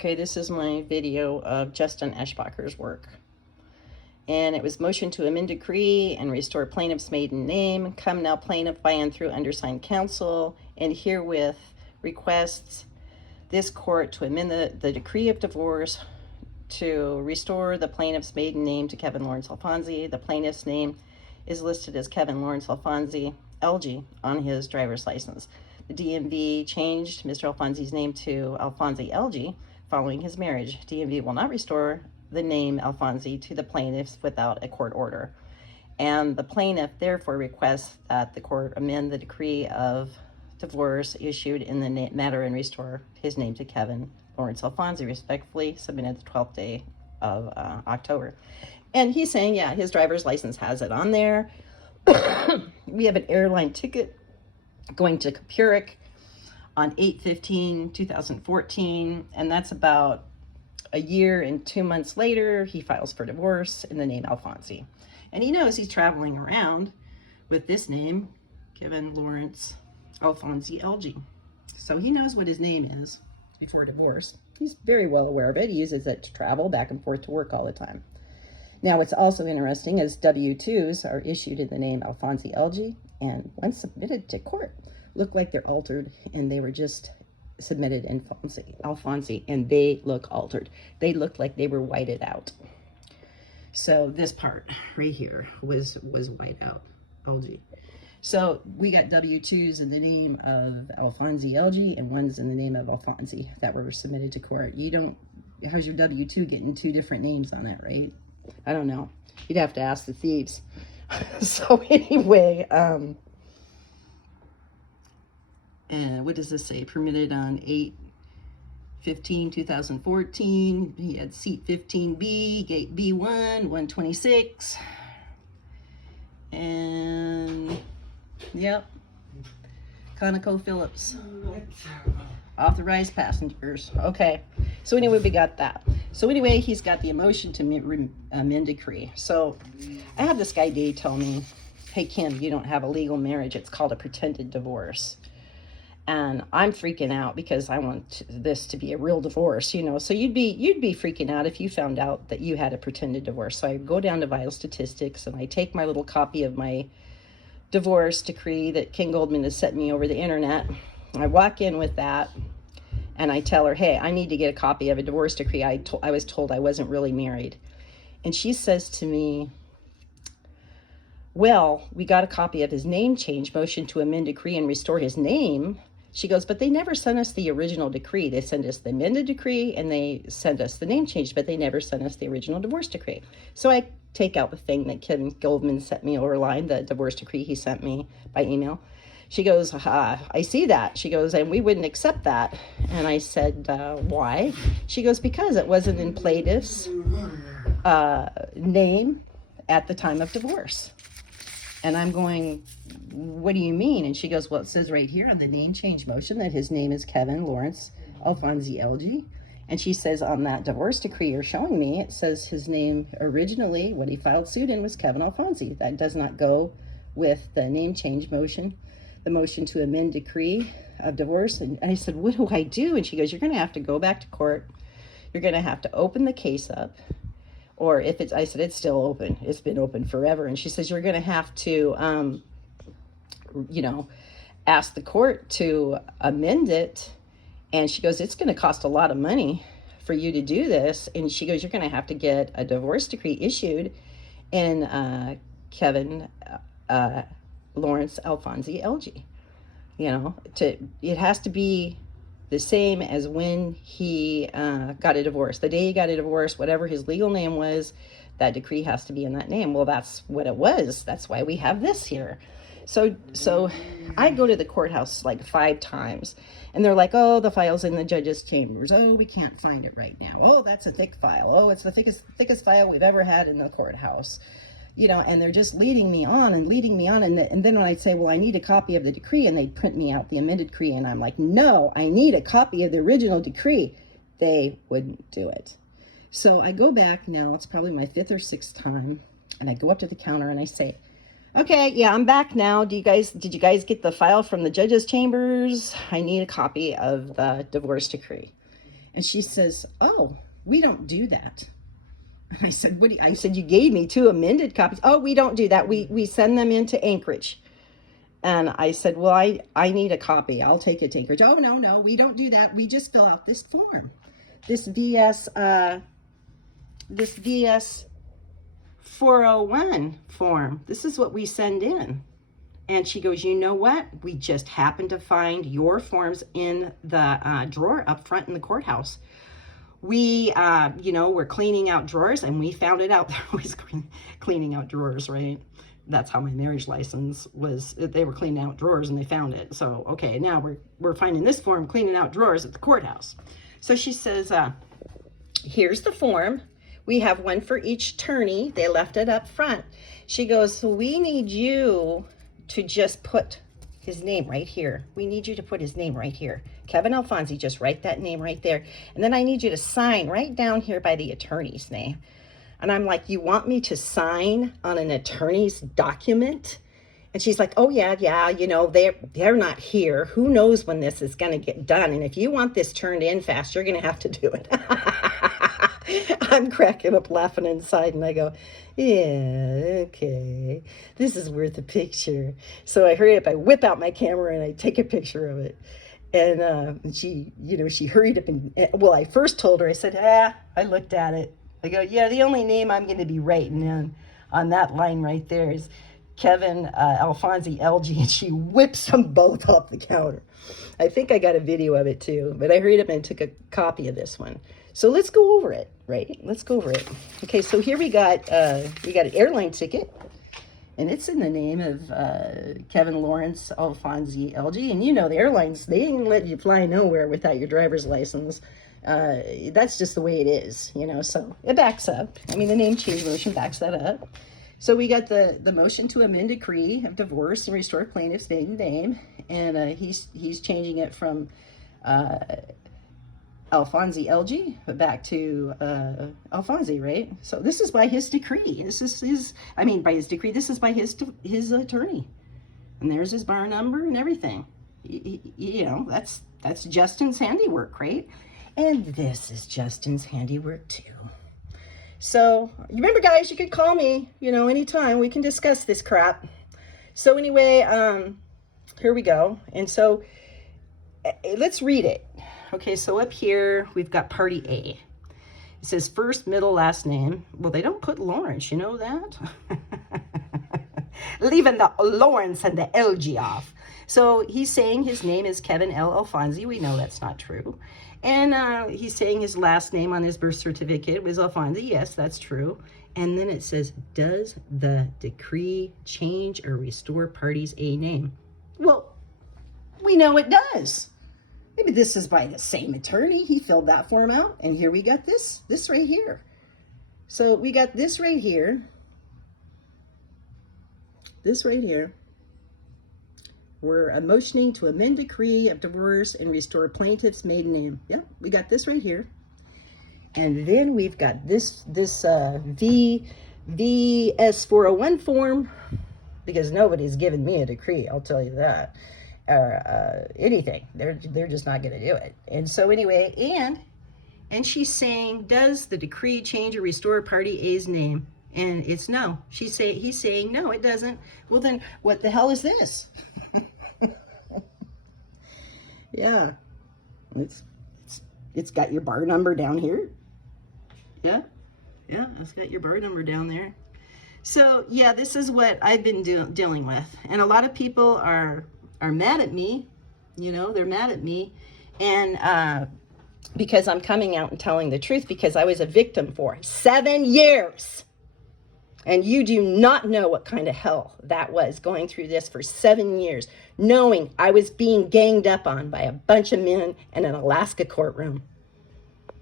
Okay, this is my video of Justin Eschbacher's work. And it was motion to amend decree and restore plaintiff's maiden name. Come now plaintiff by and through undersigned counsel, and herewith requests this court to amend the decree of divorce to restore the plaintiff's maiden name to Kevin Lawrence Alfonsi. The plaintiff's name is listed as Kevin Lawrence Alfonsi LG on his driver's license. The DMV changed Mr. Alfonsi's name to Alfonsi LG following his marriage. DMV will not restore the name Alfonsi to the plaintiffs without a court order. And the plaintiff therefore requests that the court amend the decree of divorce issued in the matter and restore his name to Kevin Lawrence Alfonsi, respectfully submitted the 12th day of October. And he's saying, yeah, his driver's license has it on there. We have an airline ticket going to Kapurek on 8/15/2014, and that's about a year and 2 months later, he files for divorce in the name Alfonsi. And he knows he's traveling around with this name, Kevin Lawrence Alfonsi LG. So he knows what his name is before divorce. He's very well aware of it. He uses it to travel back and forth to work all the time. Now, what's also interesting is W-2s are issued in the name Alfonsi LG, and when submitted to court, look like they're altered, and they were just submitted in Alfonsi, and they look altered. They look like they were whited out. So this part right here was white out, LG. So we got W-2s in the name of Alfonsi LG, and one's in the name of Alfonsi that were submitted to court. You don't, how's your W-2 getting two different names on it, right? I don't know. You'd have to ask the thieves. So anyway, and what does this say? Permitted on 8/15/2014. He had seat 15B, gate B1, 126. And, yep. ConocoPhillips. Authorized passengers. Okay. So anyway, we got that. So anyway, he's got the motion to amend decree. So I have this guy Dave tell me, hey Kim, you don't have a legal marriage. It's called a pretended divorce. And I'm freaking out because I want this to be a real divorce, you know. So you'd be freaking out if you found out that you had a pretended divorce. So I go down to Vital Statistics and I take my little copy of my divorce decree that King Goldman has sent me over the internet. I walk in with that and I tell her, hey, I need to get a copy of a divorce decree. I was told I wasn't really married. And she says to me, well, we got a copy of his name change motion to amend decree and restore his name. She goes, but they never sent us the original decree. They sent us the amended decree and they sent us the name change, but they never sent us the original divorce decree. So I take out the thing that Ken Goldman sent me over line, the divorce decree he sent me by email. She goes, I see that. She goes, and we wouldn't accept that. And I said, why? She goes, because it wasn't in plaintiff's name at the time of divorce. And I'm going, what do you mean? And she goes, well, it says right here on the name change motion that his name is Kevin Lawrence Alfonsi LG. And she says on that divorce decree you're showing me, it says his name originally, what he filed suit in, was Kevin Alfonsi. That does not go with the name change motion, the motion to amend decree of divorce. And I said, what do I do? And she goes, you're going to have to go back to court. You're going to have to open the case up. Or if it's, I said, it's still open. It's been open forever. And she says, you're going to have to, you know, ask the court to amend it. And she goes, it's going to cost a lot of money for you to do this. And she goes, you're going to have to get a divorce decree issued in Kevin Lawrence Alfonsi LG. You know, it has to be the same as when he got a divorce. The day he got a divorce, whatever his legal name was, that decree has to be in that name. Well, that's what it was. That's why we have this here. So I go to the courthouse like 5 times, and they're like, oh, the file's in the judge's chambers. Oh, we can't find it right now. Oh, that's a thick file. Oh, it's the thickest file we've ever had in the courthouse. You know, and they're just leading me on. And then when I'd say, well, I need a copy of the decree, and they'd print me out the amended decree, and I'm like, no, I need a copy of the original decree. They wouldn't do it. So I go back now, it's probably my 5th or 6th time, and I go up to the counter and I say, okay, yeah, I'm back now. Did you guys get the file from the judge's chambers? I need a copy of the divorce decree. And she says, oh, we don't do that. And I said, what do you, I said, you gave me 2 amended copies. Oh, we don't do that. We send them into Anchorage. And I said, well, I need a copy. I'll take it to Anchorage. Oh, no, we don't do that. We just fill out this form. This VS 401 form. This is what we send in. And she goes, you know what? We just happened to find your forms in the drawer up front in the courthouse. We, we're cleaning out drawers, and we found it out. They're always cleaning out drawers, right? That's how my marriage license was. They were cleaning out drawers, and they found it. So, okay, now we're finding this form cleaning out drawers at the courthouse. So she says, here's the form. We have one for each attorney. They left it up front. She goes, so we need you to just put his name right here. We need you to put his name right here. Kevin Alfonsi, just write that name right there. And then I need you to sign right down here by the attorney's name. And I'm like, you want me to sign on an attorney's document? And she's like, oh, yeah, they're not here. Who knows when this is going to get done? And if you want this turned in fast, you're going to have to do it. I'm cracking up laughing inside, and I go, yeah, okay. This is worth a picture. So I hurry up, I whip out my camera, and I take a picture of it. And she hurried up and, well, I first told her, I said, I looked at it. I go, yeah, the only name I'm going to be writing on that line right there is Kevin Alfonsi LG, and she whips them both off the counter. I think I got a video of it too, but I hurried up and took a copy of this one. So let's go over it, right? Let's go over it. Okay, so here we got an airline ticket, and it's in the name of Kevin Lawrence Alfonsi LG. And you know the airlines, they ain't let you fly nowhere without your driver's license. That's just the way it is, so it backs up. I mean, the name change motion backs that up. So we got the motion to amend decree of divorce and restore plaintiff's maiden name, and he's changing it from Alfonsi LG back to Alfonsi, right? So this is by his decree. This is by his decree. This is by his attorney, and there's his bar number and everything. That's Justin's handiwork, right? And this is Justin's handiwork too. So remember, guys, you can call me, anytime. We can discuss this crap. So anyway, here we go. And so let's read it. Okay, so up here, we've got party A. It says first, middle, last name. Well, they don't put Lawrence, you know that? Leaving the Lawrence and the LG off. So he's saying his name is Kevin L. Alfonsi. We know that's not true. And he's saying his last name on his birth certificate was Alfonsi. Yes, that's true. And then it says, does the decree change or restore party's A name? Well, we know it does. Maybe this is by the same attorney. He filled that form out. And here we got this right here. So we got this right here. This right here. We're motioning to amend decree of divorce and restore plaintiff's maiden name. Yep, we got this right here. And then we've got this VS401 form, because nobody's given me a decree, I'll tell you that. Anything. They're just not going to do it. And so anyway, and she's saying, does the decree change or restore party A's name? And it's no. He's saying no, it doesn't. Well, then what the hell is this? Yeah, it's got your bar number down here. Yeah, it's got your bar number down there. So yeah, this is what I've been dealing with, and a lot of people are mad at me. They're mad at me, and because I'm coming out and telling the truth, because I was a victim for 7 years. And you do not know what kind of hell that was, going through this for 7 years, knowing I was being ganged up on by a bunch of men in an Alaska courtroom.